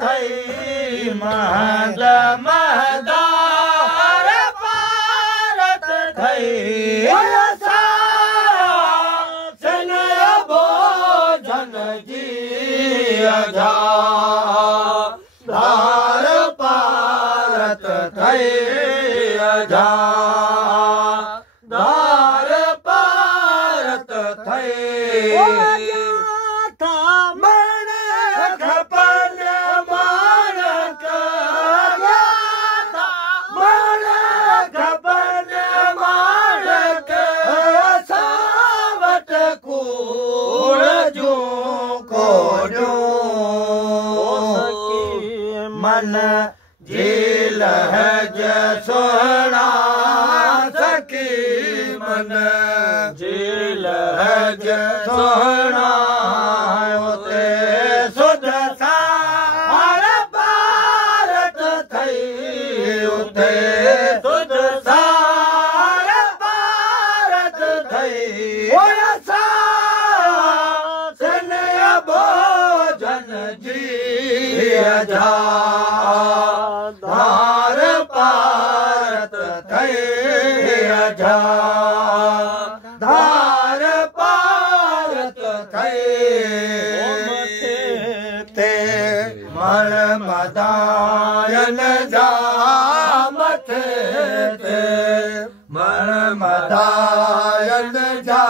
थई महद महदार भारत थई सनय भोजन जी धार भारत थई धार भारत थई मन झील है सोहना सखी मन झील है सोहना होते सुध सार भारत थई उते सुध सार भारत थई सनय भोजन जी धार भारत थई धार भारत थई ते मण मदायन जा मथे ते मण मदायन जा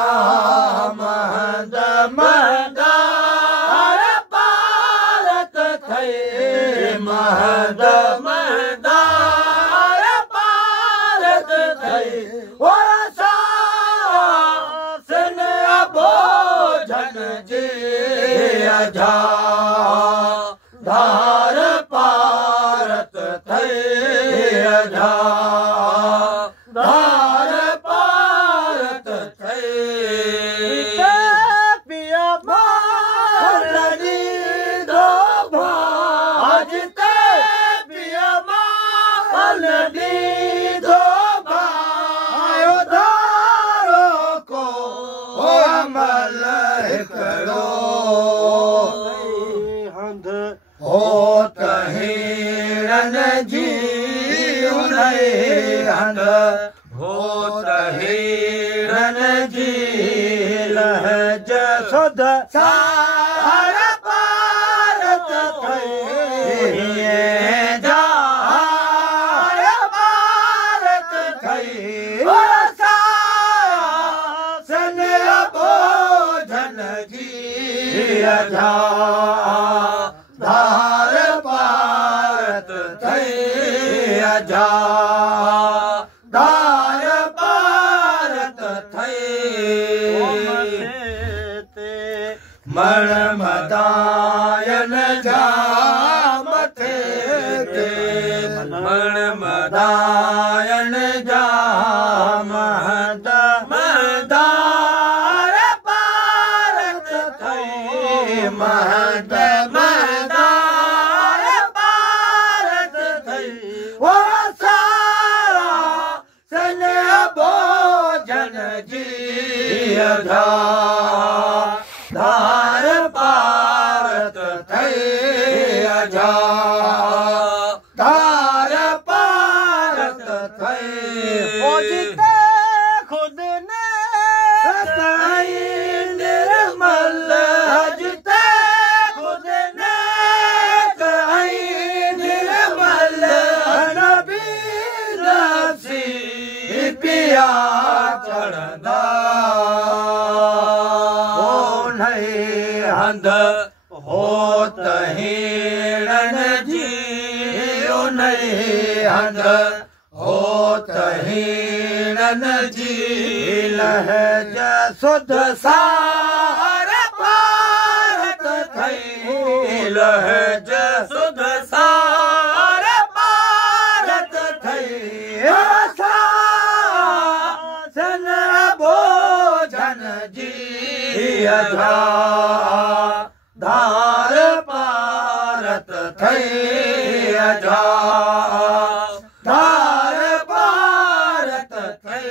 महद महदार भारत थई महद महदार भारत थई सनय भोजन जी धार भारत थई धार भारत थई पिया मारनी दो भाजते पिया मारनी दो भायो धारो को अमल करो होत हिरण जी हंद होत हिरण जी लहज सुध सार भारत थई धार भारत थई सनय भोजन जी धार भारत थई धार भारत थई मण मदायन जा मथे ते मण मदायन जा महद महदार भारत थई महद महदार भारत थई सनय भोजन जी धार भारत थई धार भारत थई खुद ने निर्मल हजते खुद ने निर्मल नबी नफसी पिया चढ़दा हंद होत हिरण जी हंद होत हिरण जी लहज सुध सार भारत थई लहज सुध सार भारत थई सनय भोजन जी धार भारत थई धार भारत थई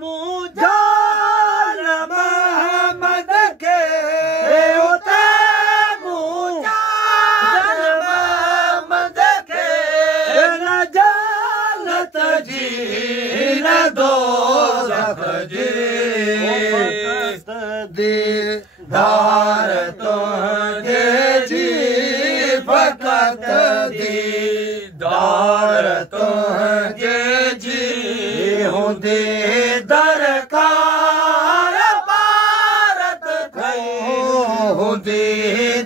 मुझान महमद के मुझान धार तुझे जी फकत दीदार तुझे जी होंदे दरकार भारत थई होंदे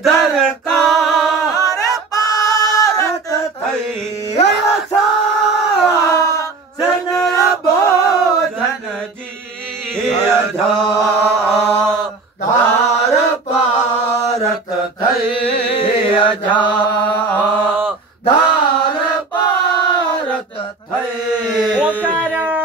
दरकार भारत थई असा सन बोधन जी धार भारत थई धार भारत थई